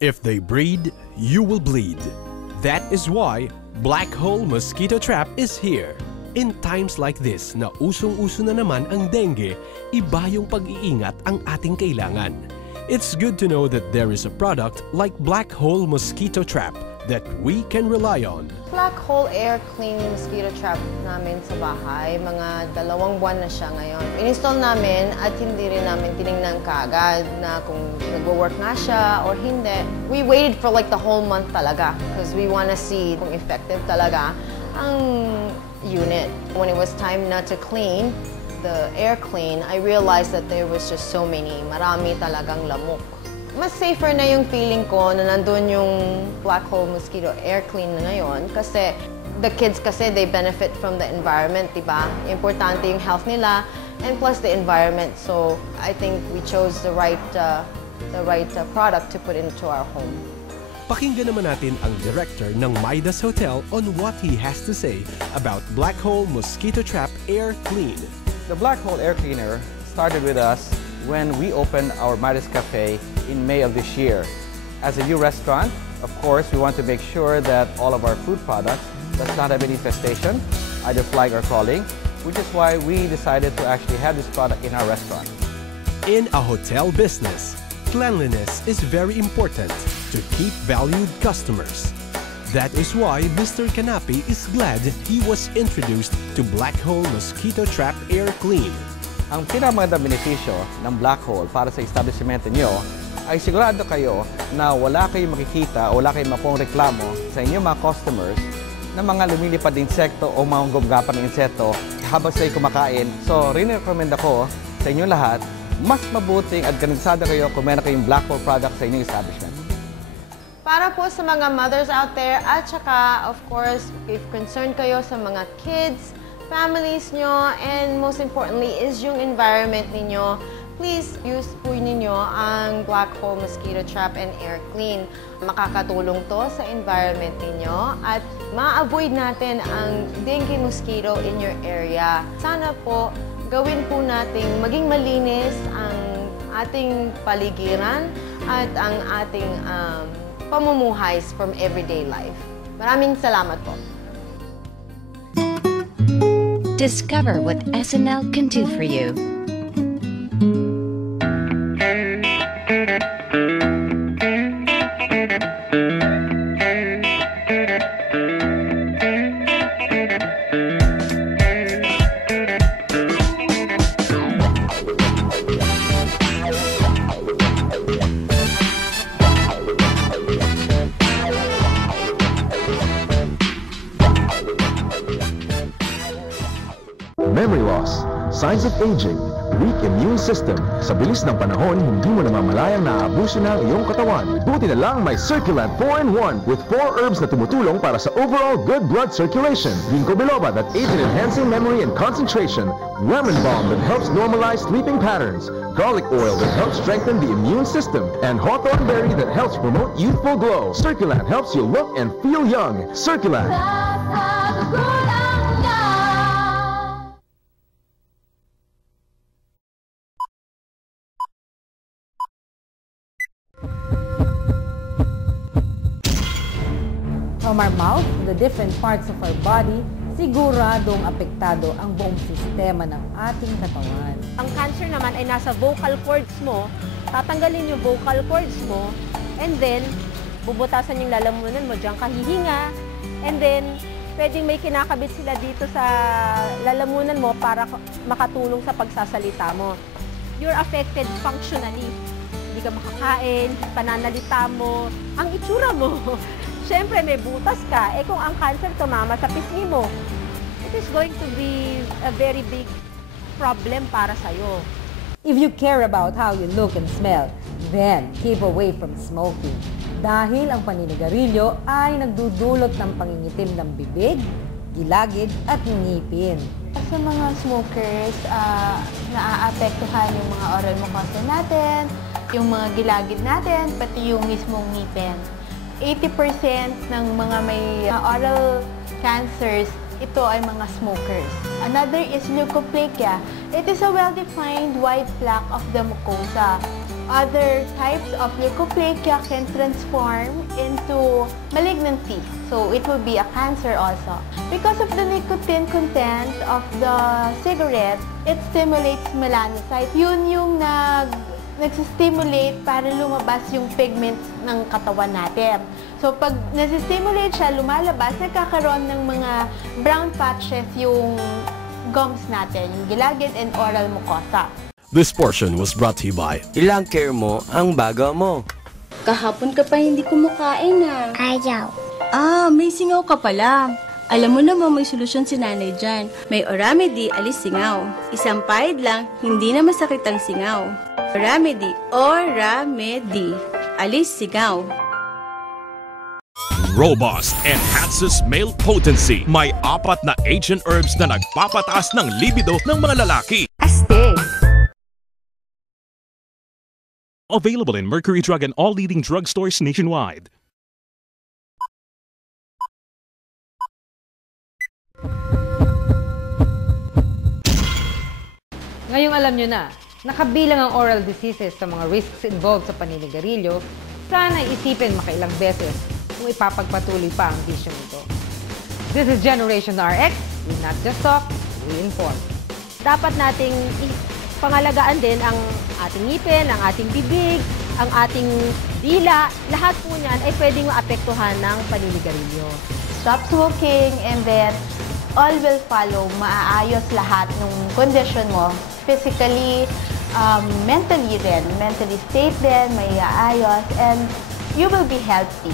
If they breed, you will bleed. That is why Black Hole Mosquito Trap is here. In times like this na usong-uso na naman ang dengue, iba yung pag-iingat ang ating kailangan. It's good to know that there is a product like Black Hole Mosquito Trap that we can rely on. Black Hole Air Clean Mosquito Trap namin sa bahay, mga 2 buwan na siya ngayon. In-install namin at hindi rin namin tinignan kaagad na kung nagwo-work nga siya or hindi. We waited for like the whole month talaga because we want to see kung effective talaga ang unit. When it was time na to clean, the air clean, I realized that there was just so many. Marami talagang lamok. Mas safer na yung feeling ko na nandun yung Black Hole Mosquito Air Clean na ngayon kasi the kids kasi they benefit from the environment, diba? Importante yung health nila and plus the environment. So I think we chose the right product to put into our home. Pakinggan naman natin ang director ng Midas Hotel on what he has to say about Black Hole Mosquito Trap Air Clean. The Black Hole Air Cleaner started with us when we opened our Midas Cafe in May of this year. As a new restaurant, of course, we want to make sure that all of our food products does not have any infestation, either flying or crawling, which is why we decided to actually have this product in our restaurant. In a hotel business, cleanliness is very important to keep valued customers. That is why Mr. Canapi is glad he was introduced to Black Hole Mosquito Trap Air Clean. Ang pinakamagandang benepisyo ng Black Hole para sa establishmento nyo ay sigurado kayo na wala kayong makikita o wala kayong mapong reklamo sa inyong mga customers na mga lumilipad na insekto o mga gumagapan ng insekto habang sila'y kumakain. So, rin-recommend ako sa inyong lahat, mas mabuting at garantisado kayo kung meron kayong Black Hole product sa inyong establishment. Para po sa mga mothers out there at saka, of course, if concerned kayo sa mga kids, families nyo, and most importantly is yung environment ninyo, please use po ninyo ang Black Hole Mosquito Trap and Air Clean. Makakatulong to sa environment ninyo at ma-avoid natin ang dengue mosquito in your area. Sana po gawin po nating maging malinis ang ating paligiran at ang ating pamumuhay from everyday life. Maraming salamat po. Discover what SNL can do for you. Memory loss, signs of aging, weak immune system. Sa bilis ng panahon, hindi mo namamalayang naaabuso na ang iyong katawan. Buti na lang may Circulant 4-in-1 with 4 herbs na tumutulong para sa overall good blood circulation. Ginkgo biloba that aids in enhancing memory and concentration. Lemon balm that helps normalize sleeping patterns. Garlic oil that helps strengthen the immune system. And hawthorn berry that helps promote youthful glow. Circulant helps you look and feel young. Circulant. From our mouth to the different parts of our body, siguradong apektado ang buong sistema ng ating katawan. Ang cancer naman ay nasa vocal cords mo, tatanggalin yung vocal cords mo, and then bubutasan yung lalamunan mo, diyan ka hihinga, and then pwedeng may kinakabit sila dito sa lalamunan mo para makatulong sa pagsasalita mo. You're affected functionally. Hindi ka makakain, pananalita mo, ang itsura mo. Siyempre, may butas ka. Eh kung ang cancer tumama sa pisngi mo, it is going to be a very big problem para sa'yo. If you care about how you look and smell, then keep away from smoking. Dahil ang paninigarilyo ay nagdudulot ng pangingitim ng bibig, gilagid at ngipin. Sa mga smokers, naaapektuhan yung mga oral mucosa natin, yung mga gilagid natin, pati yung mismong ngipin. 80% ng mga may oral cancers, ito ay mga smokers. Another is leukoplakia. It is a well-defined white plaque of the mucosa other types of leukoplakia can transform into malignancy. So it will be a cancer also. Because of the nicotine content of the cigarette, it stimulates melanocytes. Yun yung nagsistimulate para lumabas yung pigments ng katawan natin. So pag nasistimulate siya, lumalabas, nagkakaroon ng mga brown patches yung gums natin, yung gilagid and oral mucosa. This portion was brought to you by Ilang care mo ang baga mo? Kahapon ka pa hindi kumakain ah. Ayaw. Ah, may singaw ka pala. Alam mo naman may solusyon si nanay dyan. May Oramedy, alis singaw. Isang pahid lang, hindi na masakit ang singaw. Oramedy, alis singaw. Robust enhances male potency. May 4 na ancient herbs na nagpapataas ng libido ng mga lalaki. Astig! Available in Mercury Drug and all leading drugstores nationwide. Ngayong alam nyo na, nakabilang ang oral diseases sa mga risks involved sa paninigarilyo, sana isipin makailang beses kung ipapagpatuloy pa ang bisyong ito. This is Generation RX. We not just talk, we inform. Dapat nating pangalagaan din ang ating ngipin, ang ating bibig, ang ating dila. Lahat po niyan ay pwedeng maapektuhan ng paninigarilyo. Stop smoking and then all will follow. Maaayos lahat ng condition mo. Physically, mentally rin. Mentally state din, may aayos, and you will be healthy.